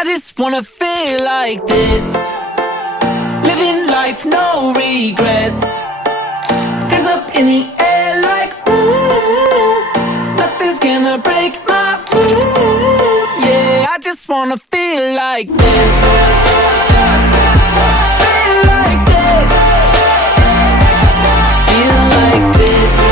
I just wanna feel like this. Living life, no regrets. Hands up in the air like ooh. Nothing's gonna break my mood. Yeah, I just wanna feel like this. Feel like this. Feel like this.